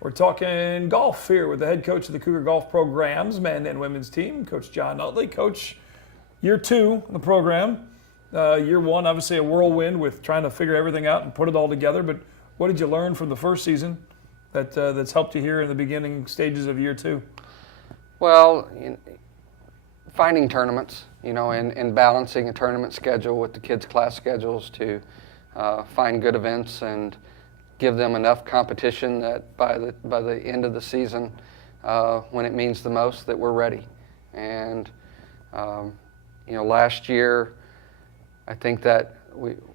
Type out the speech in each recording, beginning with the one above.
We're talking golf here with the head coach of the Cougar golf programs, men and women's team, Coach John Utley. Coach, year 2 in the program. Year 1, obviously a whirlwind with trying to figure everything out and put it all together. But what did you learn from the first season that's helped you here in the beginning stages of year 2? Well, finding tournaments, and balancing a tournament schedule with the kids' class schedules to find good events and give them enough competition that by the end of the season, when it means the most, that we're ready. And last year, I think that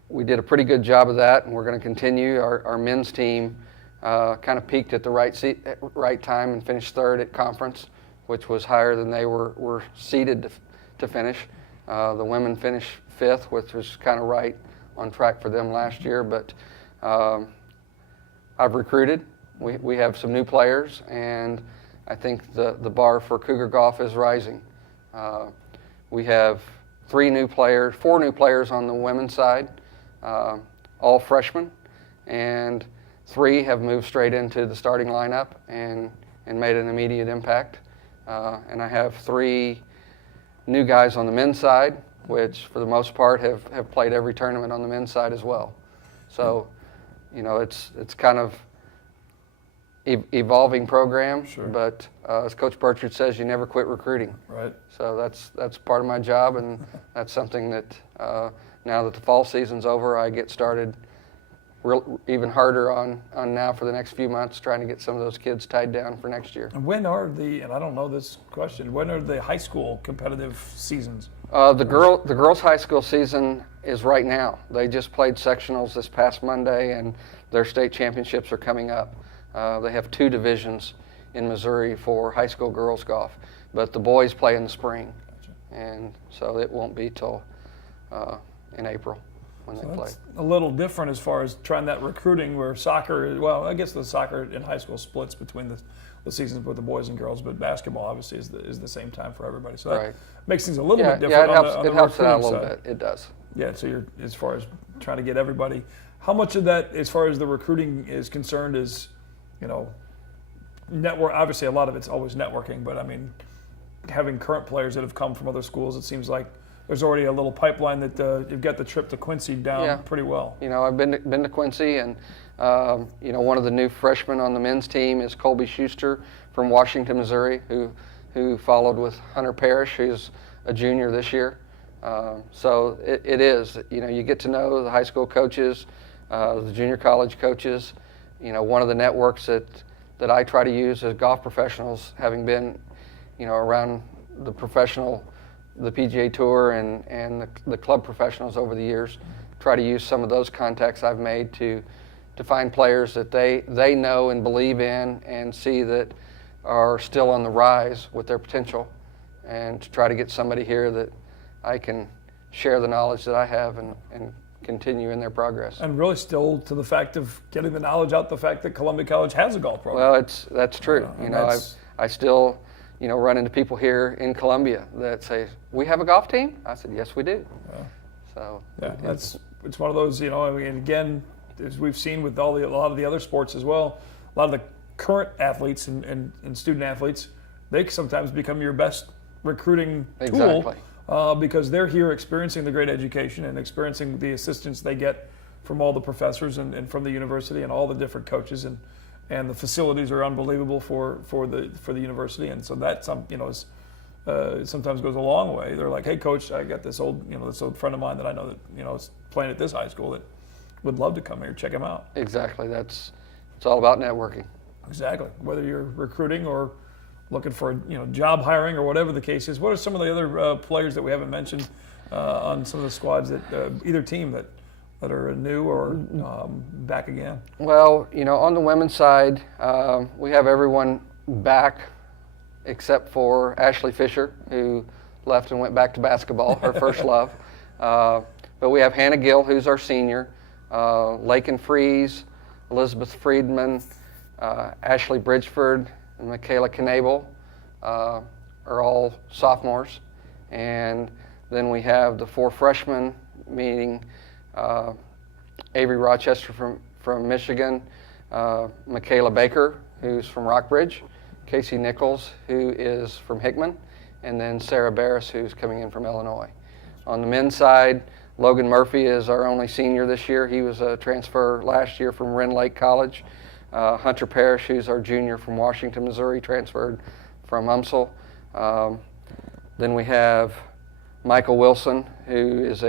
we did a pretty good job of that, and we're going to continue. Our men's team kind of peaked at the right time and finished 3rd at conference, which was higher than they were seeded to finish. The women finished 5th, which was kind of right on track for them last year, but I've recruited. We have some new players, and I think the bar for Cougar golf is rising. We have 4 new players on the women's side, all freshmen, and 3 have moved straight into the starting lineup and made an immediate impact. And I have 3 new guys on the men's side, which for the most part have played every tournament on the men's side as well. So, it's kind of evolving program, Sure. But as Coach Burchard says, you never quit recruiting. Right. So that's part of my job, and that's something that now that the fall season's over, I get started even harder on now for the next few months, trying to get some of those kids tied down for next year. And when are and I don't know this question, when are the high school competitive seasons? The girls' high school season is right now. They just played sectionals this past Monday, and their state championships are coming up. They have 2 divisions in Missouri for high school girls golf, but the boys play in the spring. Gotcha. And so it won't be till in April when they play. That's a little different as far as trying that recruiting where soccer, well, I guess the soccer in high school splits between the seasons with the boys and girls, but basketball obviously is the same time for everybody. So that Right. makes things a little bit different Yeah, on the it helps it out a recruiting little side. bit. It does. Yeah, so you're, as far as trying to get everybody, how much of that, as far as the recruiting is concerned, is, network? Obviously, a lot of it's always networking, but I mean, having current players that have come from other schools, it seems like there's already a little pipeline that you've got the trip to Quincy down pretty well. I've been to Quincy, and one of the new freshmen on the men's team is Colby Schuster from Washington, Missouri, who followed with Hunter Parrish, who's a junior this year. So it is, you get to know the high school coaches, the junior college coaches. One of the networks that I try to use as golf professionals, having been, around the PGA Tour and the club professionals over the years, try to use some of those contacts I've made to find players that they know and believe in and see that are still on the rise with their potential, and to try to get somebody here that I can share the knowledge that I have and continue in their progress. And really still to the fact of getting the knowledge out, the fact that Columbia College has a golf program. Well, that's true. I still, run into people here in Columbia that say, "We have a golf team?" I said, "Yes, we do." Yeah. So yeah, it's one of those, again, as we've seen with a lot of the other sports as well, a lot of the current athletes and student athletes, they sometimes become your best recruiting tool. Exactly. Because they're here experiencing the great education and experiencing the assistance they get from all the professors and from the university and all the different coaches, and the facilities are unbelievable for the university, and so that it sometimes goes a long way. They're like, "Hey, coach, I got this old friend of mine that I know that is playing at this high school that would love to come here, check him out." Exactly. It's all about networking. Exactly. Whether you're recruiting or looking for job hiring or whatever the case is. What are some of the other players that we haven't mentioned on some of the squads that either team that are new or back again? Well, on the women's side, we have everyone back except for Ashley Fisher, who left and went back to basketball, her first love. But we have Hannah Gill, who's our senior, Lakin Freeze, Elizabeth Friedman, Ashley Bridgeford, and Michaela Knabel are all sophomores. And then we have the 4 freshmen, meaning Avery Rochester from Michigan, Michaela Baker, who's from Rockbridge, Casey Nichols, who is from Hickman, and then Sarah Barris, who's coming in from Illinois. On the men's side, Logan Murphy is our only senior this year. He was a transfer last year from Wren Lake College. Hunter Parrish, who's our junior from Washington, Missouri, transferred from UMSL. Then we have Michael Wilson, who is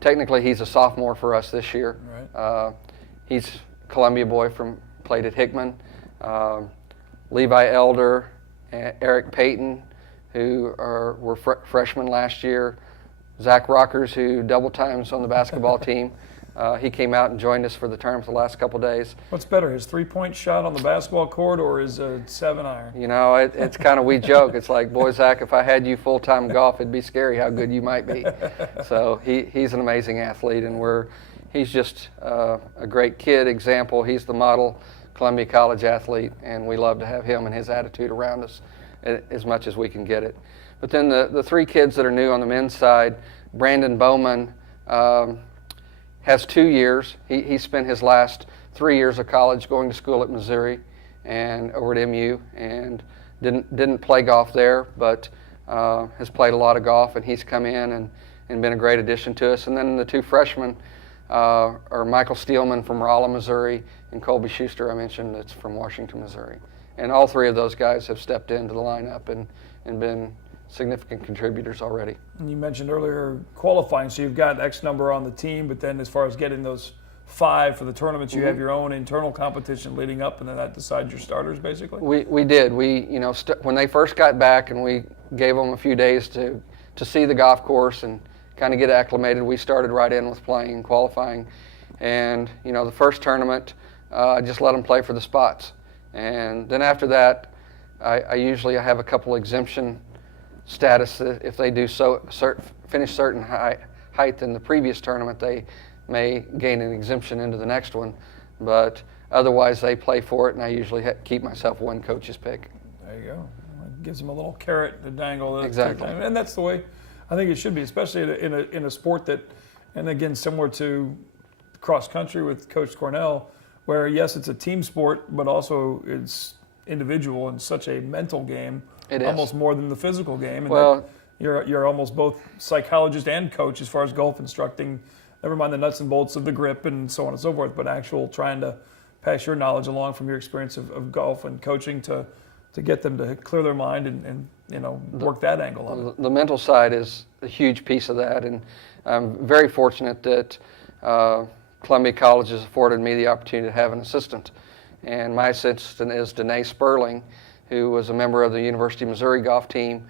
technically he's a sophomore for us this year. Right. He's Columbia boy played at Hickman. Levi Elder, Eric Payton, who were freshmen last year. Zach Rockers, who double times on the basketball team. He came out and joined us for the tournament the last couple days. What's better, his three-point shot on the basketball court or his 7-iron? You know, it's kind of, we joke. It's like, boy, Zach, if I had you full-time golf, it'd be scary how good you might be. So he's an amazing athlete, and he's just a great kid example. He's the model Columbia College athlete, and we love to have him and his attitude around us as much as we can get it. But then the three kids that are new on the men's side, Brandon Bowman has 2 years. He spent his last 3 years of college going to school at Missouri and over at MU, and didn't play golf there, but has played a lot of golf, and he's come in and been a great addition to us. And then the two freshmen are Michael Steelman from Rolla, Missouri, and Colby Schuster, I mentioned, that's from Washington, Missouri. And all three of those guys have stepped into the lineup and been significant contributors already. And you mentioned earlier qualifying, so you've got X number on the team, but then as far as getting those 5 for the tournaments, you have your own internal competition leading up, and then that decides your starters, basically? We did. When they first got back and we gave them a few days to see the golf course and kind of get acclimated, we started right in with playing and qualifying. And, the first tournament, I just let them play for the spots. And then after that, I usually have a couple exemption status. If they do finish certain height in the previous tournament, they may gain an exemption into the next one. But otherwise, they play for it, and I usually keep myself one coach's pick. There you go. It gives them a little carrot to dangle. Exactly. And that's the way I think it should be, especially in a sport that, and again, similar to cross country with Coach Cornell, where yes, it's a team sport, but also it's individual and such a mental game. It is. Almost more than the physical game. And well, you're almost both psychologist and coach as far as golf instructing. Never mind the nuts and bolts of the grip and so on and so forth, but actual trying to pass your knowledge along from your experience of golf and coaching to get them to clear their mind and work that angle of it. The mental side is a huge piece of that, and I'm very fortunate that Columbia College has afforded me the opportunity to have an assistant. And my assistant is Danae Sperling, who was a member of the University of Missouri golf team.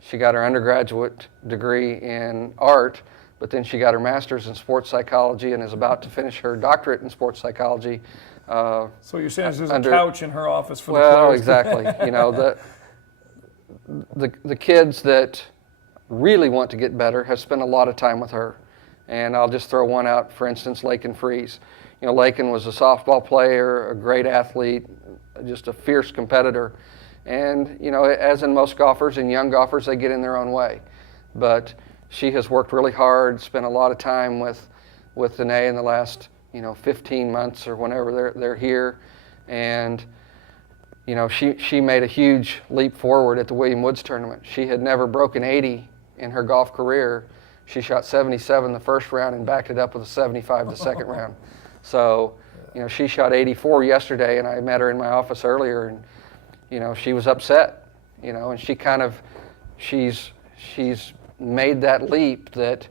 She got her undergraduate degree in art, but then she got her master's in sports psychology and is about to finish her doctorate in sports psychology. So you're saying there's a couch in her office for the players? Well, exactly. The kids that really want to get better have spent a lot of time with her. And I'll just throw one out, for instance, Lakin Freeze. Lakin was a softball player, a great athlete, just a fierce competitor. And, as in most golfers and young golfers, they get in their own way. But she has worked really hard, spent a lot of time with Danae in the last, 15 months or whenever they're here. And, she made a huge leap forward at the William Woods tournament. She had never broken 80 in her golf career. She shot 77 the first round and backed it up with a 75 the second round. So, she shot 84 yesterday, and I met her in my office earlier, and, she was upset, and she's made that leap that,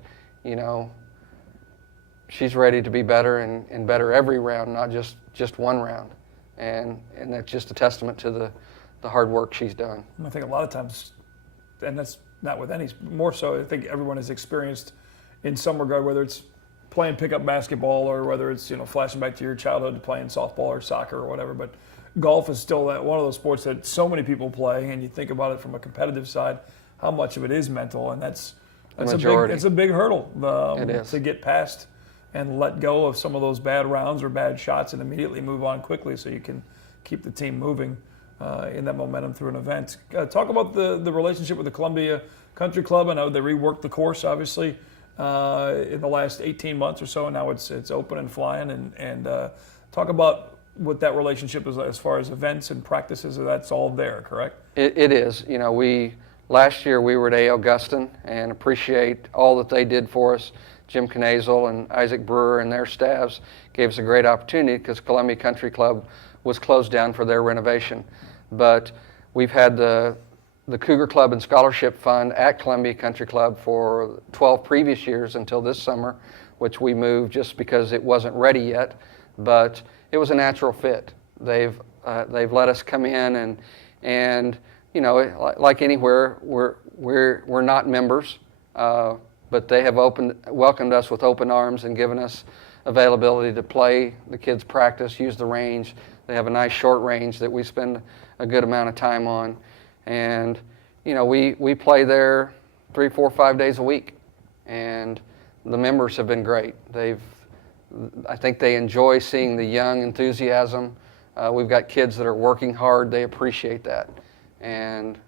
she's ready to be better and better every round, not just one round. And that's just a testament to the hard work she's done. I think a lot of times, and that's not with any, more so I think everyone has experienced in some regard, whether it's playing pickup basketball or whether it's flashing back to your childhood playing softball or soccer or whatever, but golf is still one of those sports that so many people play, and you think about it from a competitive side, how much of it is mental, and that's a big hurdle to get past and let go of some of those bad rounds or bad shots and immediately move on quickly so you can keep the team moving in that momentum through an event. Talk about the relationship with the Columbia Country Club. I know they reworked the course, obviously, in the last 18 months or so, and now it's open and flying. And talk about what that relationship is as far as events and practices. That's all there, correct? It is. You know, last year we were at A. Augustin and appreciate all that they did for us. Jim Knazel and Isaac Brewer and their staffs gave us a great opportunity because Columbia Country Club was closed down for their renovation. But we've had the Cougar Club and Scholarship Fund at Columbia Country Club for 12 previous years until this summer, which we moved just because it wasn't ready yet. But it was a natural fit. They've let us come in and you know, like anywhere, we're not members. But they have welcomed us with open arms and given us availability to play. The kids practice, use the range. They have a nice short range that we spend a good amount of time on. And, you know, we play there 3, 4, 5 days a week. And the members have been great. I think they enjoy seeing the young enthusiasm. We've got kids that are working hard. They appreciate that. And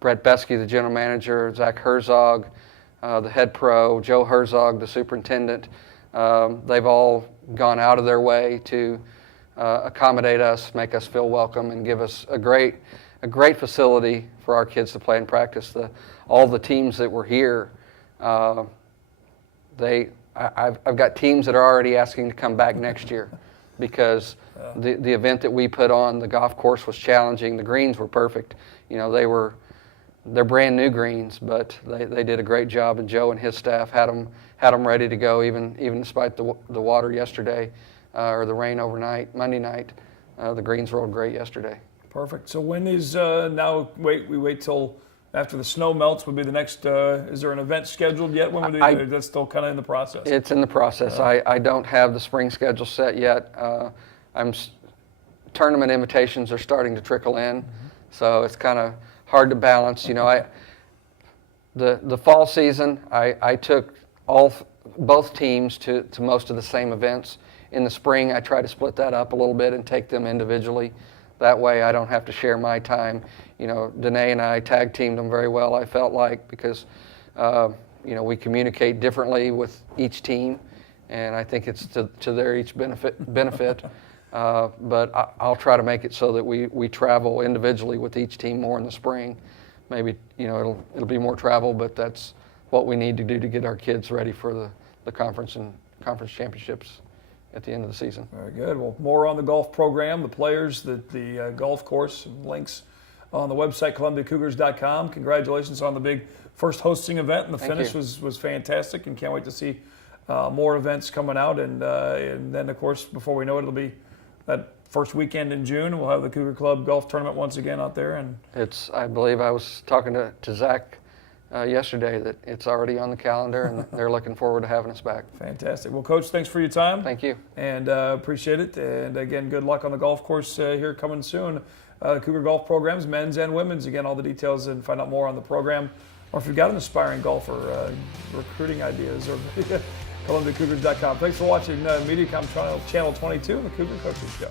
Brett Beskey, the general manager, Zach Herzog, the head pro, Joe Herzog, the superintendent, they've all gone out of their way to accommodate us, make us feel welcome, and give us a great facility for our kids to play and practice. All the teams that were here, I've got teams that are already asking to come back next year because the event that we put on, the golf course was challenging. The greens were perfect. You know, they're brand new greens, but they did a great job, and Joe and his staff had them ready to go even despite the water yesterday or the rain overnight, Monday night. The greens rolled great yesterday. Perfect. So when is now? We wait till after the snow melts. Would be the next. Is there an event scheduled yet? When would it? That's still kind of in the process. It's in the process. I don't have the spring schedule set yet. Tournament invitations are starting to trickle in, so it's kind of hard to balance. You know, the fall season, I took both teams to most of the same events. In the spring, I try to split that up a little bit and take them individually. That way, I don't have to share my time. You know, Danae and I tag teamed them very well, I felt like, because you know, we communicate differently with each team, and I think it's to their each benefit. But I'll try to make it so that we travel individually with each team more in the spring. Maybe, you know, it'll be more travel, but that's what we need to do to get our kids ready for the conference and conference championships at the end of the season. Very good. Well, more on the golf program, the players, the golf course, and links on the website, ColumbiaCougars.com. Congratulations on the big first hosting event, and the finish was fantastic, and can't wait to see more events coming out. And then, of course, before we know it, it'll be that first weekend in June. We'll have the Cougar Club Golf Tournament once again out there. And I believe I was talking to Zach yesterday that it's already on the calendar, and they're looking forward to having us back. Fantastic. Well, Coach, thanks for your time. Thank you. And appreciate it. And again, good luck on the golf course here coming soon. Cougar Golf programs, men's and women's. Again, all the details and find out more on the program. Or if you've got an aspiring golfer, recruiting ideas, or ColumbiaCougars.com. Thanks for watching MediaCom Channel 22 and the Cougar Coaches Show.